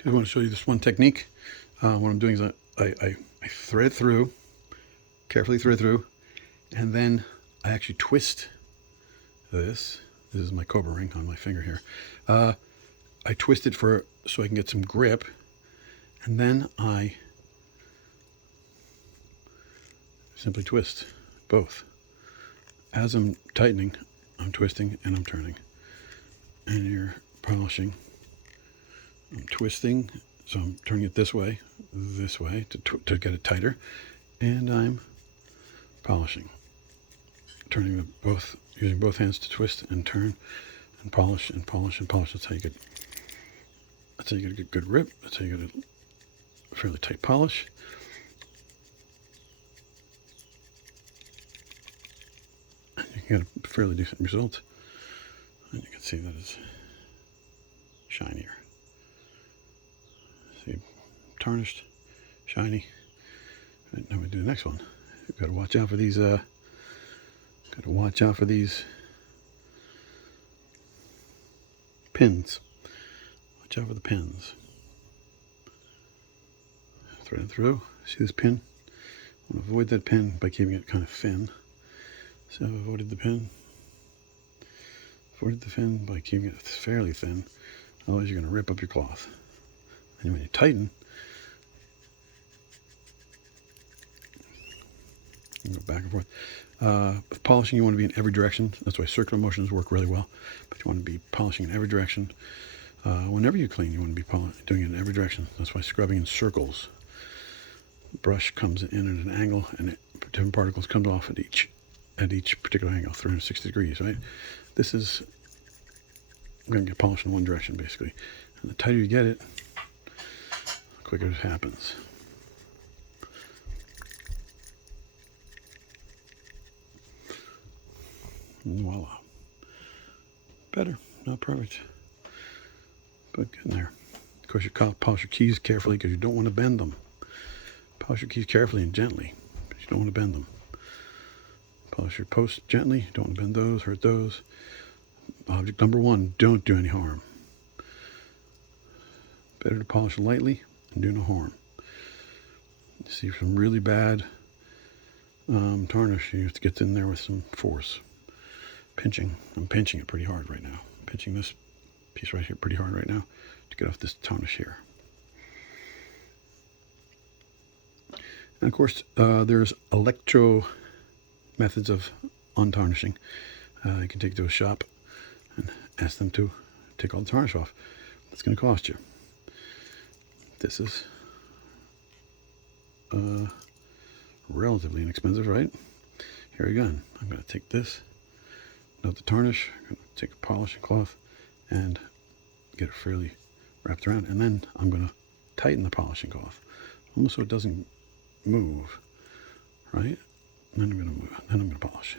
Okay, I want to show you this one technique. What I'm doing is I thread through, carefully thread through, and then I actually twist this. This is my cobra ring on my finger here. I twist it so I can get some grip, and then I simply twist both. As I'm tightening, I'm twisting and I'm turning. And you're polishing. I'm twisting, so I'm turning it this way to get it tighter, and I'm polishing, turning using both hands to twist and turn and polish and polish and polish. That's how you get a good grip. That's how you get a fairly tight polish. And you can get a fairly decent result. And you can see that it's shinier. See, tarnished, shiny. Right, now we do the next one. You've got to watch out for these. Pins. Watch out for the pins. Thread it through. See this pin? I want to avoid that pin by keeping it kind of thin. So I've avoided the pin. Avoided the pin by keeping it fairly thin. Otherwise you're going to rip up your cloth. And when you tighten, you go back and forth. With polishing, you want to be in every direction. That's why circular motions work really well. But you want to be polishing in every direction. Whenever you clean, you want to be doing it in every direction. That's why scrubbing in circles. The brush comes in at an angle, and different particles come off at each particular angle, 360 degrees, right? This is going to get polished in one direction, basically. And the tighter you get it, the quicker it happens. And voila. Better, not perfect, but getting there. Of course, you polish your keys carefully because you don't want to bend them. Polish your keys carefully and gently because you don't want to bend them. Polish your posts gently. You don't want to bend those, hurt those. Object number one, don't do any harm. Better to polish lightly and do no harm. You see some really bad tarnish, you have to get in there with some force. Pinching. I'm pinching it pretty hard right now. Pinching this piece right here pretty hard right now to get off this tarnish here. And of course, there's electro methods of untarnishing. You can take it to a shop and ask them to take all the tarnish off. That's going to cost you. This is relatively inexpensive, right? Here again, I'm going to take this, note the tarnish, I'm going to take a polishing cloth and get it fairly wrapped around, and then I'm going to tighten the polishing cloth, almost so it doesn't move, right? And then I'm going to move. Then I'm going to polish.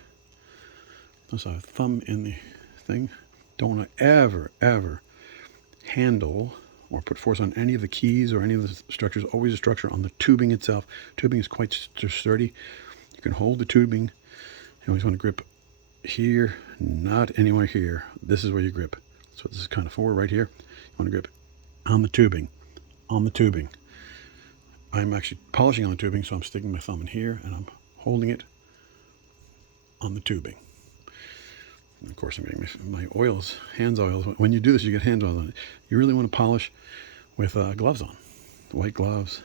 Notice I have a thumb in the thing. Don't want to ever handle or put force on any of the keys or any of the structures. Always a structure on the tubing itself. Tubing is quite sturdy. You can hold the tubing. You always want to grip here, not anywhere here. This is where you grip. So this is kind of for right here. You want to grip on the tubing. On the tubing. I'm actually polishing on the tubing, so I'm sticking my thumb in here and I'm holding it on the tubing. And of course, I'm getting my oils, hands oils. When you do this, you get hand oils on it. You really want to polish with gloves on, white gloves,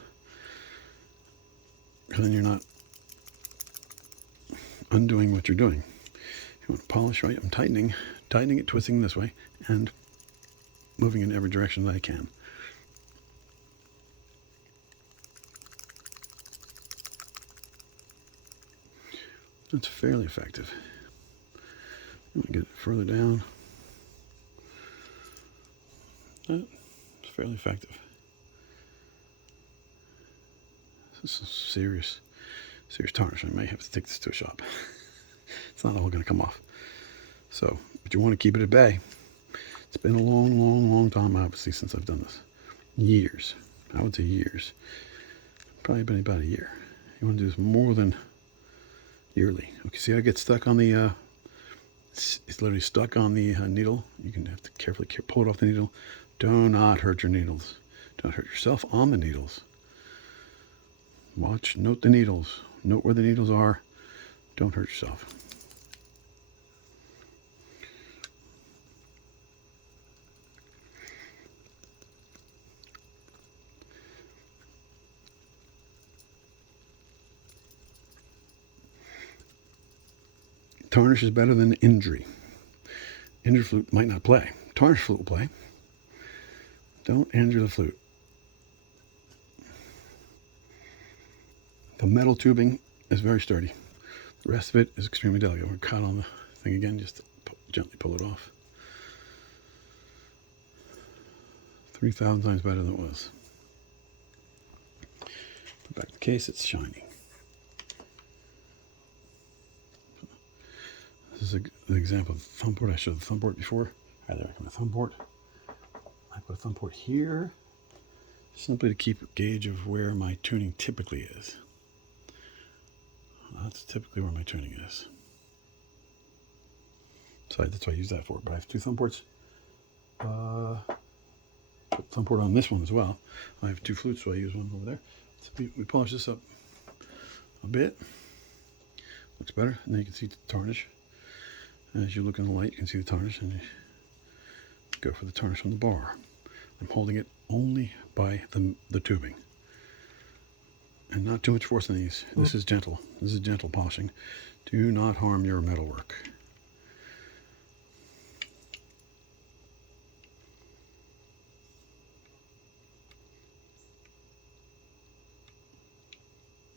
and then you're not undoing what you're doing. You want to polish right. I'm tightening it, twisting this way, and moving in every direction that I can. That's fairly effective. I'm going to get it further down. That's fairly effective. This is serious tarnish. I may have to take this to a shop. It's not all going to come off. So, but you want to keep it at bay. It's been a long time, obviously, since I've done this. Years. I would say years. Probably been about a year. You want to do this more than yearly. Okay, see, I get stuck on the, it's literally stuck on the needle. You can have to carefully pull it off the needle. Do not hurt your needles. Don't hurt yourself on the needles. Watch, note the needles. Note where the needles are. Don't hurt yourself. Tarnish is better than injury. Injured flute might not play. Tarnished flute will play. Don't injure the flute. The metal tubing is very sturdy. The rest of it is extremely delicate. We're caught on the thing again, just to gently pull it off. 3,000 times better than it was. Put back in the case, it's shiny. This is an example of thumb port. I showed the thumb port before. I highly recommend a thumb port. I put a thumb port here simply to keep a gauge of where my tuning typically is. That's typically where my tuning is. So that's what I use that for. But I have two thumb ports. Put thumb port on this one as well. I have two flutes, so I use one over there. So we polish this up a bit. Looks better. And then you can see the tarnish. As you look in the light, you can see the tarnish, and you go for the tarnish on the bar. I'm holding it only by the tubing. And not too much force on these. This is gentle. This is gentle polishing. Do not harm your metalwork.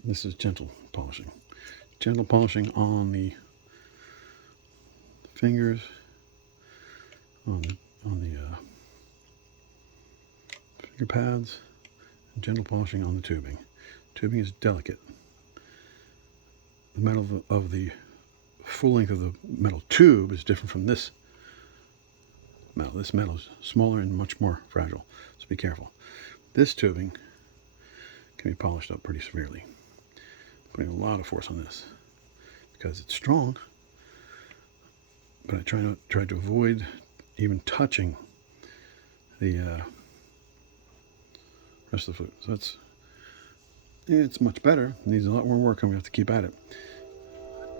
This is gentle polishing. Gentle polishing on the fingers, on the finger pads, and gentle polishing on the tubing. Tubing is delicate. The metal of the full length of the metal tube is different from this metal. This metal is smaller and much more fragile, so be careful. This tubing can be polished up pretty severely. Putting a lot of force on this because it's strong, but I try to avoid even touching the rest of the flute. So it's much better. It needs a lot more work, and we have to keep at it.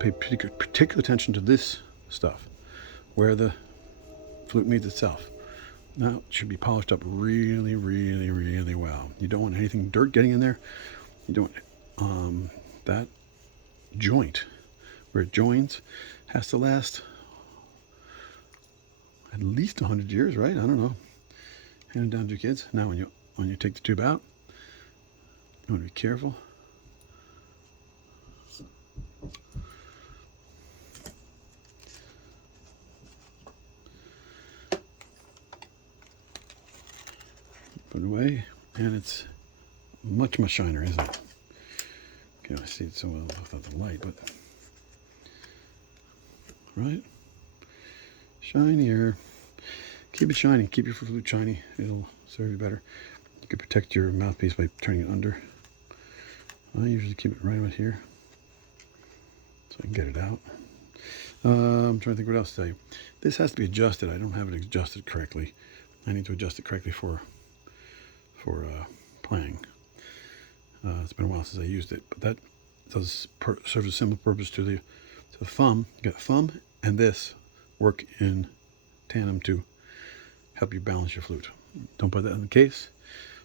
Pay particular attention to this stuff, where the flute meets itself. Now it should be polished up really, really, really well. You don't want anything dirt getting in there. You don't. That joint where it joins has to last at least 100 years, right? I don't know. Hand it down to your kids. Now when you take the tube out, you want to be careful. Put it away, and it's much, much shinier, isn't it? I see it so well without the light, but right, shinier. Keep it shiny. Keep your flute shiny. It'll serve you better. You can protect your mouthpiece by turning it under. I usually keep it right about here, so I can get it out. I'm trying to think what else to tell you. This has to be adjusted. I don't have it adjusted correctly. I need to adjust it correctly for playing. It's been a while since I used it, but that does serve a similar purpose to the thumb. You got the thumb and this work in tandem to help you balance your flute. Don't put that in the case.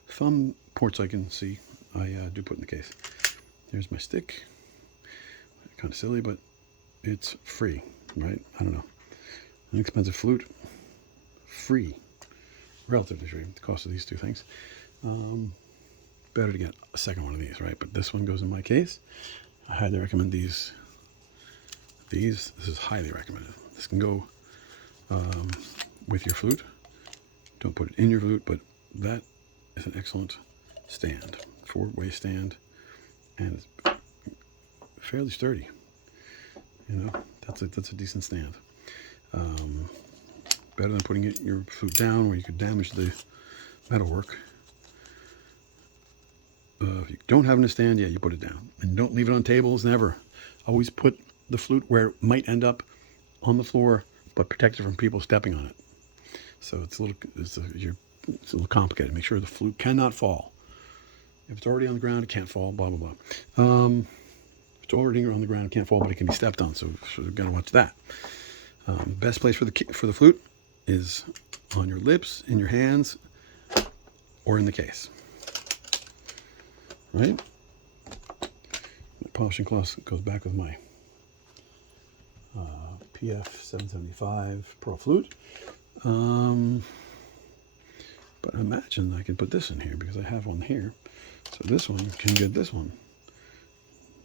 Thumb ports I can see. I do put in the case. Here's my stick. Kind of silly, but it's free, right? I don't know. An expensive flute, free, relatively free. The cost of these two things. Better to get a second one of these, right? But this one goes in my case. I highly recommend these. This is highly recommended. This can go with your flute. Don't put it in your flute, but that is an excellent stand. 4-way stand, and it's fairly sturdy. You know, that's a decent stand. Better than putting your flute down where you could damage the metalwork. If you don't have a stand, yeah, you put it down. And don't leave it on tables, never. Always put the flute where it might end up on the floor, but protect it from people stepping on it. So you're it's a little complicated. Make sure the flute cannot fall. If it's already on the ground, it can't fall, blah, blah, blah. If it's already on the ground, it can't fall, but it can be stepped on, so you've got to watch that. Best place for the flute is on your lips, in your hands, or in the case. Right? The polishing cloth goes back with my PF 775 Pro Flute. But imagine I could put this in here because I have one here. So this one can get this one.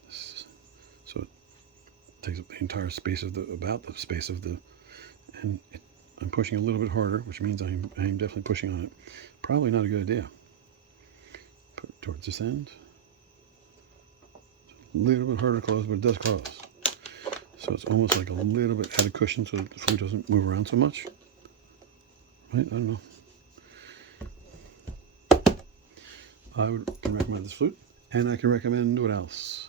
So it takes up the entire space of about the space of the, and I'm pushing a little bit harder, which means I'm definitely pushing on it. Probably not a good idea. Put it towards this end. A little bit harder to close, but it does close. So it's almost like a little bit added cushion so the flute doesn't move around so much. Right? I don't know. I can recommend this flute, and I can recommend what else?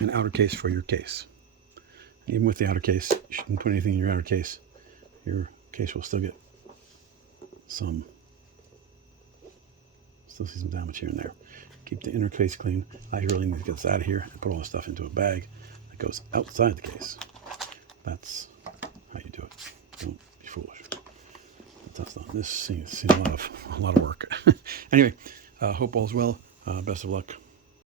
An outer case for your case. Even with the outer case, you shouldn't put anything in your outer case. Your case will still see some damage here and there. Keep the inner case clean. I really need to get this out of here and put all the stuff into a bag that goes outside the case. That's how you do it. Don't be foolish. That's not. This seems a lot of work. Anyway, hope all's well. Best of luck.